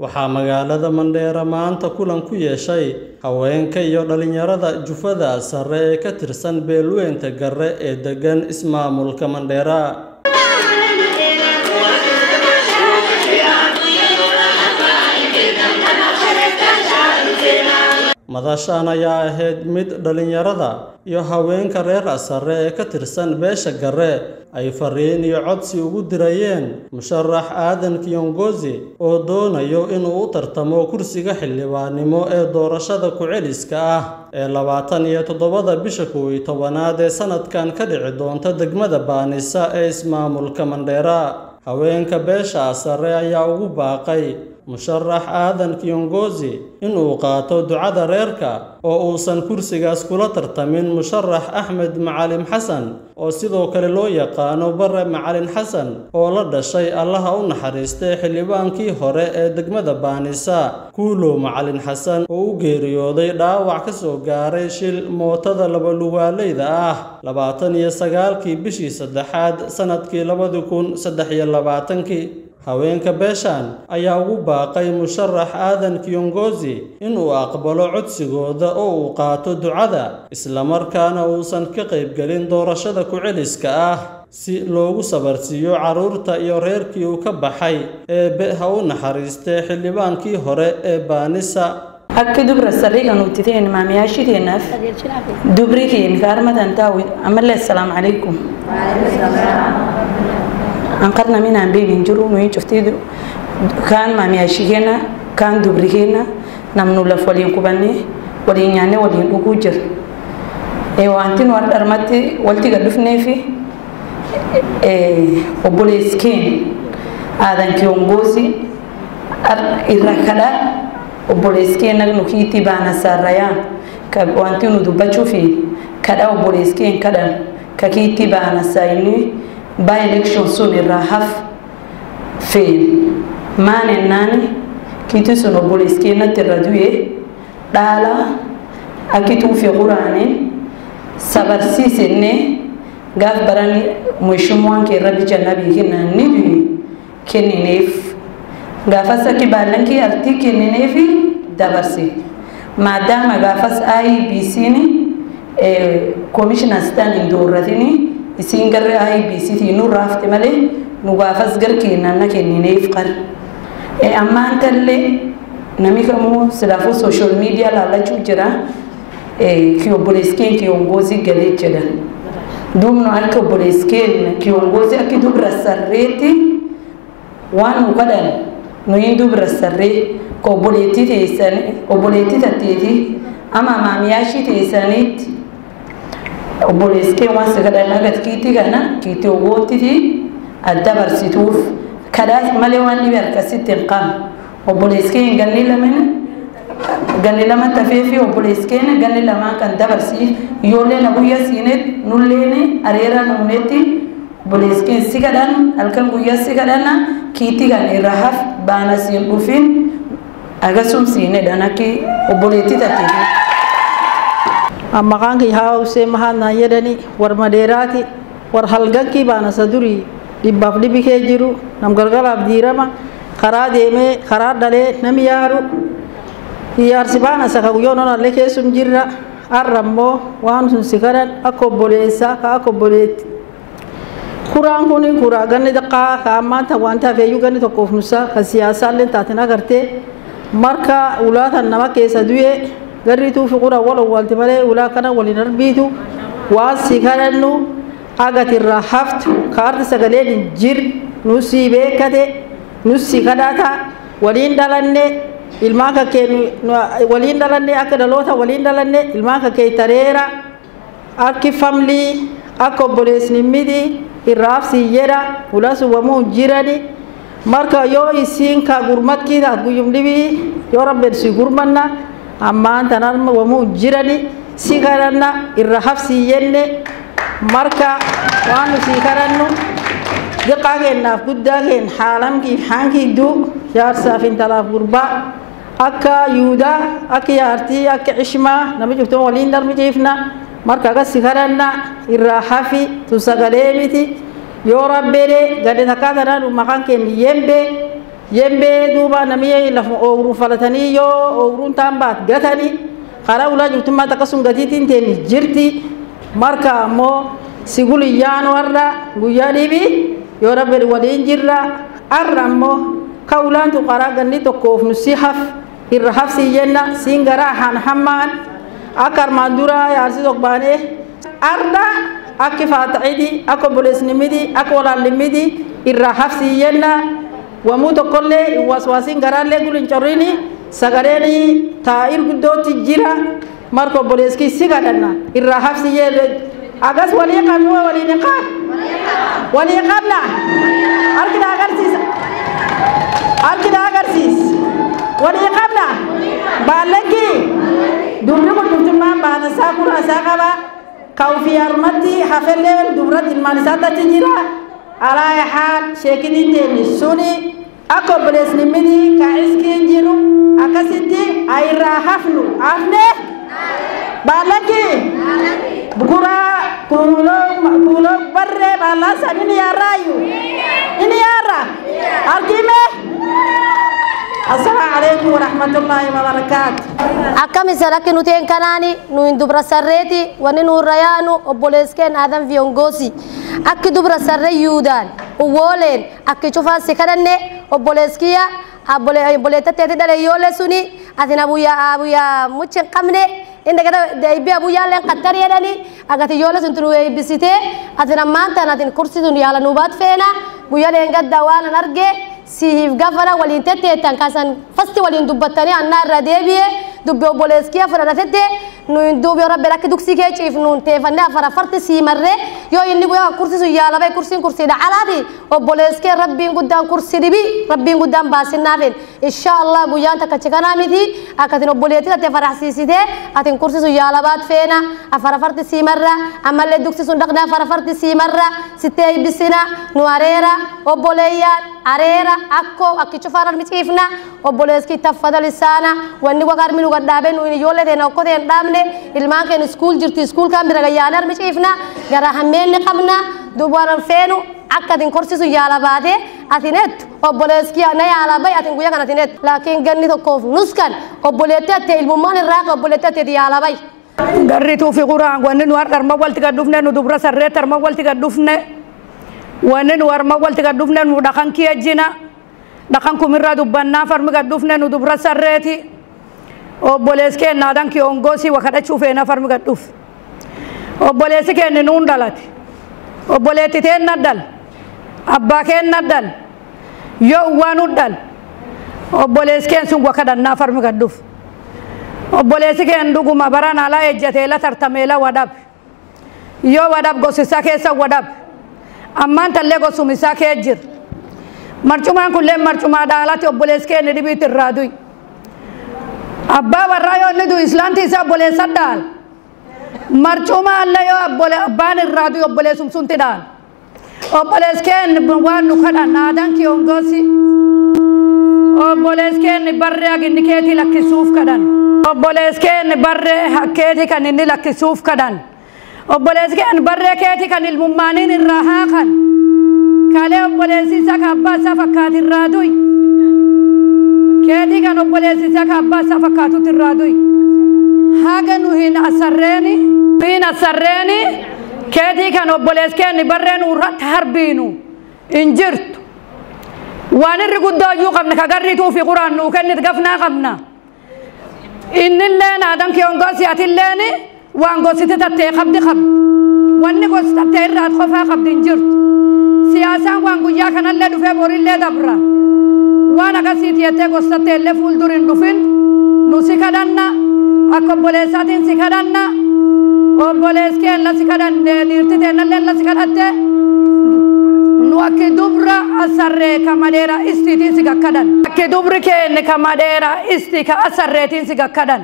waxaa magaalada Mandheera maanta kulan ku yeeshay haweenka iyo dhalinyarada jufada sare ee ka tirsan beelweynta Garre ee degan ismaamulka Mandheera. madashan ayaa ahayd mid dhalinyarada iyo haweenka reer sare ee ka tirsan beesha Garre ay fariin iyo codsi ugu dirayeen musharax Aadan Kiongozi oo doonayo inuu u tartamo kursiga xildhibaannimo ee doorashada ku celiska ah ee 27 bisha 11 ee sanadkan ka dhici doonta degmada Baanisa ee ismaamulka Mandheera. haweenka beesha sare ayaa ugu baaqay musharax Aadan Kiongozi inuu qaato ducada reerka oo uusan kursigaas kula tartamin musharax Axmed Macalin Xasan oo sidoo kale loo yaqaano Barre Macalin Xasan oo la dhashay Allaha u naxariistay xildhibaankii hore ee degmada Baanisa Kuulo Macalin Xasan oo u geeriyooday dhaawac ka soo gaaray shil mootada laba lugaaleyda ah 29kii bishii 3aad sanadkii 2023. haweenka beeshan ayaa ugu baaqay musharax Aadan Kiongozi inuu aqbalo codsigooda oo uu qaato ducada isla markaana uusan ka qayb galin doorashada ku celiska ah si loogu sabarsiiyo caruurta iyo reerkii uu ka baxay ee ha u naxariistay xildhibaankii hore ee Baanisa. أكيد دبر سريعا وتدين مع مياشيتي ناف دبريكين كارمة تاوي أمر السلام عليكم. أنقرنا من عن بين جرون ويشفتي كان مع مياشينا كان دبريكينا نمنو لفولين كوباني ولين يعني ولين أكوجر. وانتين ورد أرمتي ولتي قدفني في وبوليسكين هذا كيونغوزي إركلا وبوليسكين نكيتي بانا ساريان كوانتين ودبچو في كذا وبوليسكين كذا ككيتي بانا سايني باي إلكشن سون الرهاف فين مان الناني كيتو سونو بوليسكين نتردوي دالا أكيتو في قرانين سبرسي سنة غاف براني مشموان كي ربي جنبي كنا نبي كني نيف غافسا كي بالنكي أرتي كني نيفي دبرسي ما دام غافس IBC ني كوميشن ستاندينغ دورتيني isingar IBC nu rafte male nu gafas garkina nakeni neefqar ammaantalle namikamu silafu social media la jira Kiongozi Kiongozi galee jedhan dumno akka boleskeen Kiongozi akka dubra sarreeti waan nu qadan nu dubra sarree ko boleetti teessani oboleetti tateeti ama maamiyaashii teessaniitti وبوليسكين واسكدا نغت كيتي غنا كيتي ووتي الدبر سيتوف كدا مليوان بيركسيتين قام وبوليسكين غني لما تفيفي وبوليسكين غني لما كان دبر سي يولي نبويا سينت نوليني اريرا نونيتي بوليسكين سيغدان الكم بويا سيغدانا كيتي غني رهف بانا سين بوفين اغاسوم سينه دانكي وبوليتي تاتي أما كان كي هاوسي مهانا يدني ورمديراتي ورحلقكي بانا سدوري دباب دبي كيجيرو نمغرغل abdiirama karaa deemee karaa dhalee nami yaaru yaarsi baana saka yoonona lekeesum jirra arrammoo waan sun sikaran akka obboleessa ka akka obboleetti kuraan kuni kuraa ganni daqaa ka ammaanta wanta feeyyuu ganni tokkoof nusa ka siyaasaallee taatin agartee marka ulaatan nama keessa du'ee garriituu fi qura wal walti malee ulaa kana waliin arbiitu waan sikarannu agatirraa haftu kaarti sagaleen hin jirre nusi beekate nusi kadhata waliin dhalanne ilmaan kakkee waliin dhalanne akka dhaloota waliin dhalanne ilmaan kakkee tareera akki famlii akka obboleessni miti irraafsi jedha ulasu wamuu jirani marka yoo isiin ka gurmatkii taat guyyum dhibii yoo rabben si gurmanna ammaan tanarma wamuu jirani si kadhanna irra hafsi jenne marka waan si kadhannu diqaa keennaaf guddaa keen haalamkiif haankii duub jaarsaaf intalaaf gurbaa akka yuudaa akka yaartii akka cishmaa nama jirtu waliin darbi ciifna marka agas si kadhanna irra hafi tu sagalee miti yoo rabbeedhe gadi takkaa tanaan maqaan keen yembe yembe duba namiye la oru falatani yo orun tambat gatani khara ula jutuma takasun gatitin teni jirti marka mo sigulu yano arda guyadi bi yo rabbi wadin jirra arrammo kaulantu khara ganni to kof nusihaf irhaf siyenna singara han hamman akar mandura ya sidok bane arda akifat idi akoboles nimidi akola limidi irhaf siyenna wamuto kolle waswasin garalle gulin chorini sagareni tair gudoti jira marko boleski sigadanna irra hafsi yele agas wali qamnu wali niqab wali qabla arkida agarsis wali qabla balaki dumri ko dumtuma bana sakura sakaba kawfi armati hafelle dumrat almanisata tijira ala hal shekidin de suni ako boles nimidi ka iskin jiru akasiti ayra hafnu afne balaki bukura kulo barre bala sabini yarayu ini yara alkime assalamu alaikum warahmatullahi wabarakatuh akami saraki nuten kanani nu indubra sarreti wani nu rayanu obolesken adam viongosi akki dubra sarre yudan uwolen akki chufa sikadanne oboleskia aboleta tete dale yole suni atina abuya mucin kamne inda kada daibi abuya len qattari dani agati yole suntru bisite atina manta natin kursi dunya la nubat fena buya len gadda wala narge sihif gafara walin tete tankasan fasti walin dubatani anna radebiye dubbe oboleskia fara tete nu indubi rabbi rakki duksi ke chief nun tefanna fara farti si marre yo inni go kursi su yala bay kursi da alati oboleske rabbi gudan kursi dibi rabbi gudan basinna fen inshallah go yanta kachikana miti akatin oboleti te fara sisite atin kursi su yala bat fena afara farti si marra amalle duksi sun dakda fara farti si marra sitte bisina nu arera oboleya arera akko akichu fara mitifna oboleski tafadal lisana wanni go garminu gaddabe nu yole de na ko de damne ilman ken school jirti school kan biraga yanar mitifna gara hamen qabna dubaran fenu akadin kursi su yala bade atinet oboleski na yala bay atin guya kan atinet lakin ganni to kof nuskan obolete te ilmuman raq obolete te yala bay garritu fi quran wanin war dar mawal tiga dufne nu dubra sarre tar mawal tiga dufne wanin war mawal tiga dufne nu dakan kiyajina dakan kumirra dubanna farmiga dufne nu dubra sarreti oboleske nadan ki ongosi wakada chufe na farmiga duf oboleske ne nun dalati oboleti ten nadal abba ken nadal yo wanu dal oboleske sun wakada na farmiga duf oboleske ndugu mabarana la ejjate la tartamela wadab yo wadab gosi sake sa wadab amman talle gosu misake ejjir marchuma kulle marchuma dalati oboleske ne dibiti radui abba warayo nidu islanti sa bole sadal marchuma alla yo bole ban radu bole sumsunti dal bole sken wanu kada nadan ki ongosi bole sken barre agin keti lakisuf kadan bole sken barre haketi kan ni lakisuf kadan bole sken barre keti kan il mumanin rahakan kale bole sisa ka abba sa fakati radui كذي كانوا بوليس ساك أباس فكاتو ترادوي هاجنو هنا أسرني كذي كانوا بوليس كانوا برينو رات هربينو إنجرت وانا الرجود دا يو قبنا كجريتو في قرآن وكان نتقفنا قبنا إن اللين آدم كي أنقاسي أتليني وأنقاسي تتتي قبض قبض واني قصت تيرات خفا قبض إنجرت سياسة وانقويا كان اللي دفع بوري اللي دبرا وانا قصيت يتقو ستة فول دورين دفن نسكدنا أكو بوليساتين سكدنا وبوليس كان لا سكدن ديرتين لا سكدته نوكي دبرا أسرة كماديرا استيتين سكدن كي دبر كان كماديرا استيك أسرتين سكدن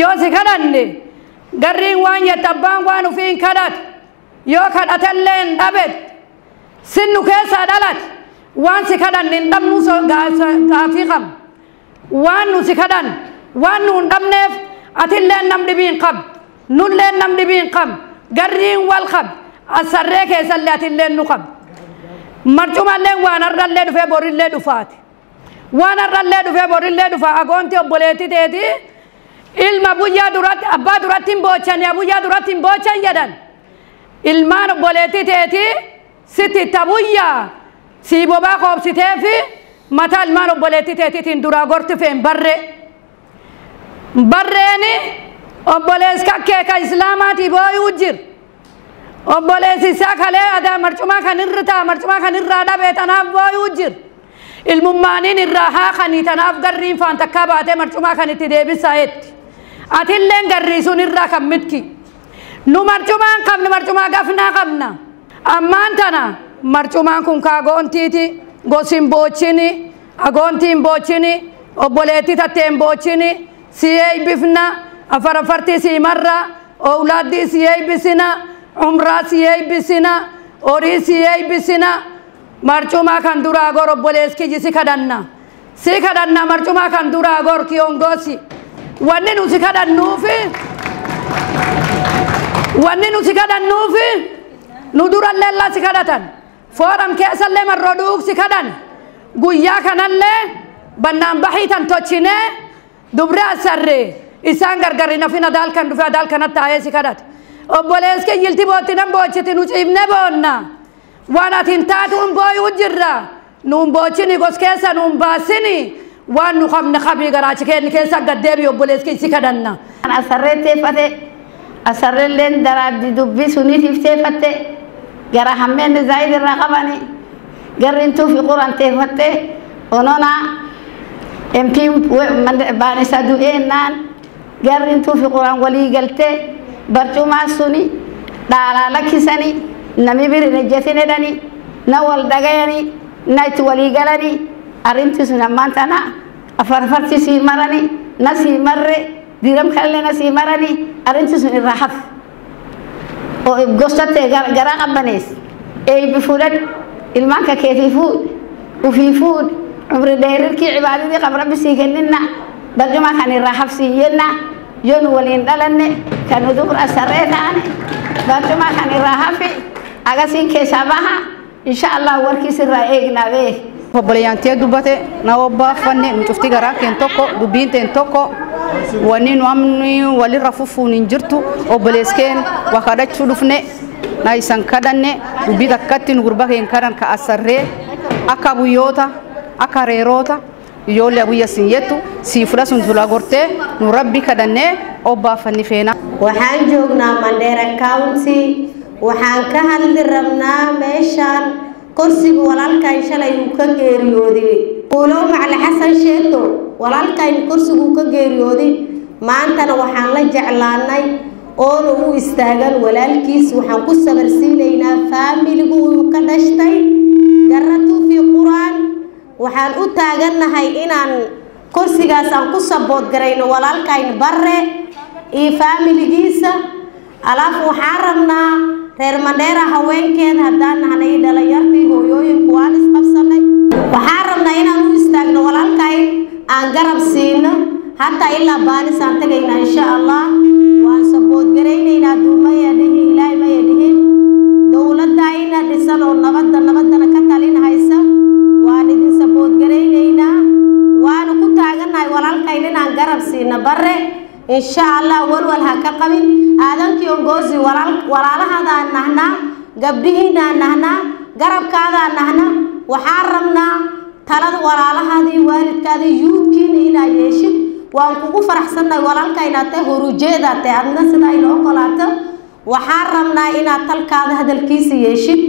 يو سكدن دي غرين وان يتبان وانو فين كدت يو كدتلين دبت سنو كيسا دلت وان سكدن ندم نوسو غافيقم وان نو سكدن وان نو ندم نف أتلين نم دبين قب نولين نم دبين قب غرين والقب أسرة كيسا اللي أتلين نقب مرجوما لين وان أردن لين في بورين لين دفات وانا الرلي دفع بورلي دفع أقونتي وبوليتي تيتي إلما بويا درات أبا دراتين بوچان يا بويا دراتين بوچان يدن إلمان بوليتي تيتي ستي تبويا سيبو با خوب ستيفي متى إلمان بوليتي تيتي تندورا غورت فين بريني أبوليس كاكيكا إسلاماتي بوي وجر أبوليس إساك عليه أدا مرچما خنرتا مرچما خنرادا بيتناف بوي وجر الممانين الراحة خنيتناف قرين فانتكاباتي مرچما خنيت ديبي سايت أتلين قريسون الراحة متكي نو مرچما قبل مرچما قفنا قبنا أما أنتنا مرچما كن كاغون تيتي غوسين بوچيني أغونتين بوچيني أبوليتي تتين بوچيني سيئي بفنا أفرفرتي سي مرة أولادي سيئي بسنا عمرة سيئي بسنا أوري سيئي بسنا مرچوما كان دورا غور بوليس كي جي سيكدنا مرچوما كان دورا غور كيونغوسي وننو سيكدن نوفي ندورا للا سيكدتن فورم كيسا لما الردوك سيكدن قويا كان اللي بنام بحيتن توچيني دبرا سرّي إسان غرغرنا فينا دال كان دفع دال كانت تاية سكادات أبوليس كي يلتي بوتنا بوچتي نوچيبنا بونا وانا تنتاتون بوي وجرّا نوم بوچني غوس كيسا نوم باسني وان نخم نخبي غراچ كي كيسا غدبي أبوليس كي سكادنا أنا سرّيت فتة أسرّ لين دراد دبي سني فتة غرا همين زايد الرقباني غرينتو في قرآن تفتة ونونا MP باني سادو إنان قرنتو في قرآن ولي قلتي برجوما سوني دالا لكي سني نمي بيري نجتني داني نوال دقياني نايت ولي قلاني أرنتو سنمانتنا أفرفرتي سي مراني نسي مري ديرم خلي نسي مراني أرنتو سني رحف وقصتي قراء بنيس أي بفولد المانكا كيفي فود وفي فود عمر داير كي عبادتي قبر بسيكننا برجما كان الرحف سينا يون ولين دلني كانوا دبر أسرتاني برجما كان الرحف أقاسين كسبها إن شاء الله وركي سر إيجنا به فبليانتي دوبته نوبا فني مشفتي غرا كنتوكو دوبين تنتوكو ونين وامني ولي رفوفو ننجرتو وبليسكين وخدت شلفني نايسان كدني دوبي دكتين غربا كين كدن كأسره أكابويوتا أكاريروتا يولي أبويا سنيتو سيفلا سنتولا غورتي نربي كدني أوبا فني فينا waxaan joognaa Mandera County waxaan ka hadli rabnaa meeshan kursiga walaalkay shalay uu ka geeriyooday qolo macla Xasan Sheeto walaalkay kursiga uu ka geeriyooday maantana waxaan la jeclaanay oo uu istaagan walaalkiis waxaan ku sabarsiinaynaa faamiligu uu ka dhashtay garatu fi Quraan waxaan u taaganahay inaan kursigaas aan ku sabood gareyno walaalkayna barre iyo faamiligiisa alaaf waxaan rabnaa reer Mandera haweenkeed haddaan nahay dhalinyartii hooyooyinku waan isqabsanay waxaan rabnaa inaan u istaagno walaalkay aan garab siino hatta ilaa baanis aan tagayna insha Allah waan sabood gareynaynaa duumaya dhihi ilaahay ma yidhiin dawladda ina dhisan oo nabadana ka talin haysa waan idin sabood gareynaynaa waan ku taaganahay walaalkay inaan garab siino barre إن شاء الله والها كقبل آدم كيوم جوزي ولا هذا نحنا قبلهنا نحنا قرب كذا نحنا وحرمنا ثلاث ولا هذه والد كذا يمكن إلى يشد وانكو فرح سنة ولا الكائنات هروجيدا تأمنا سنا إلى قلاته وحرمنا إلى تلك هذا الكيس يشد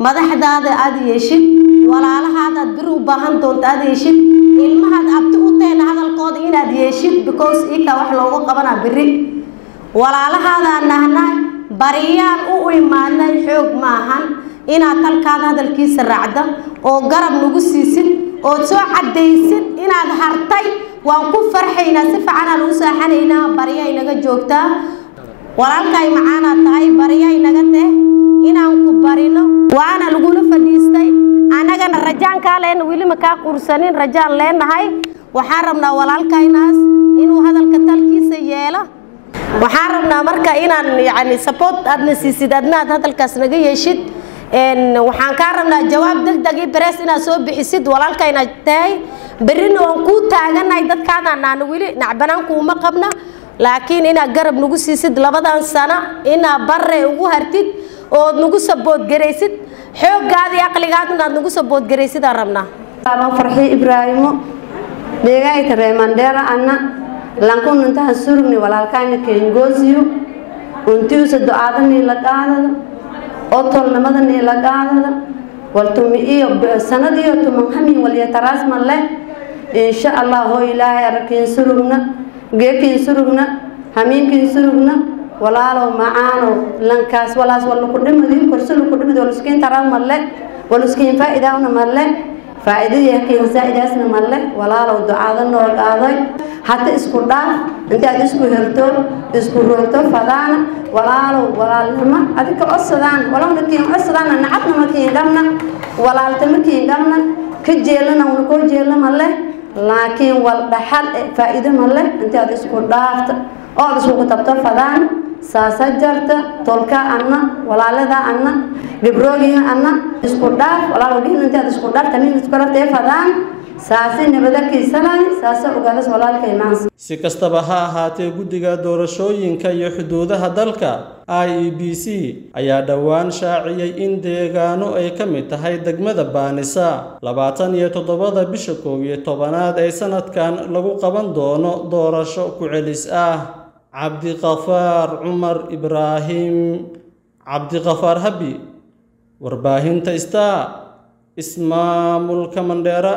ماذا حدا هذا يشد ولا هذا درو بهن دون هذا يشد المهد أبتوتين هذا القاضي إلى يشد because إيكا وحلو قبنا بري ولا هذا نحنا بريان أو إيماننا حق معهن إن تلك هذا الكيس الرعدة أو قرب نقصيسن أو تسوع عديسن إن هرتي وانكون فرحينا سفعنا نوسا حنينا بريان نجوكتا ولا كاي معانا تاي بريان نجته إن أنكم برينا وأنا لقول فنيستي أنا كان الرجال كالين ويلي مكا قرصانين رجال لين هاي وحرمنا ولا الكايناس إنه هذا الكتال كيس يلا وحرمنا مركا إن يعني سبوت أدنى سيسيدنا هذا الكاس نجي يشد waxaan ka rabnaa jawaab degdeg ah press ina soo bixisid walaalkayna tahay berrina waan ku taaganahay dadkaadaan wili nacbanaan kuma qabna laakiin ina garab nagu siisid labadan sano ina barre ugu hartid oo nagu sabood gareysid xooggaadi aqligaadna nagu sabood gareysid aan rabnaa aba farxi ibraahimo deegaanka reemandera anna lankun inta surugni walaalkayna Kiongozi untii soo ducaadani la qaadada oo tolnamadani la qaadada waltumi iyo sanadiyo tumahamin waliya taraasmalle insha Allah oo ilaahay arkin surugna geekin surugna hamiinkin surugna walaalo macaano lankaas walaas wala ku dhimadi korsul ku dhimadi wala iskiin taraamalle wala iskiin faa'iidana malle faa'iidada keen saa'idaasna malle walaalo ducaada noo qaaday hatta isku dhaaf inta aad isku herto isku roogto fadana walaalo walaalnimo adika codsadaan walaalna keen codsadaan nacadna ma keen dhamna walaalta ma keen dhamna ka jeelana una ko jeelana malle laakiin wal dhaxal faa'iido malle inta aad isku dhaafta oo aad isku tabto fadana saasa jarta tolka anna walaalada anna dibroogiga anna isku dhaaf walaalo dhihin inta aad isku dhaafta nin isku raftay fadaan saasi nabadkiisanay saasa ogaadas walaalkay maas si kastaba ha ahaatee guddiga doorashooyinka iyo xuduudaha dalka IEBC ayaa dhawaan shaaciyay in deegaano ay ka mid tahay degmada Baanisa 27 bisha 11 ee sanadkan lagu qaban doono doorasho ku celis ah Cabdiqafaar Cumar Ibraahim Cabdiqafaar Habi warbaahinta Star ismaamulka Mandera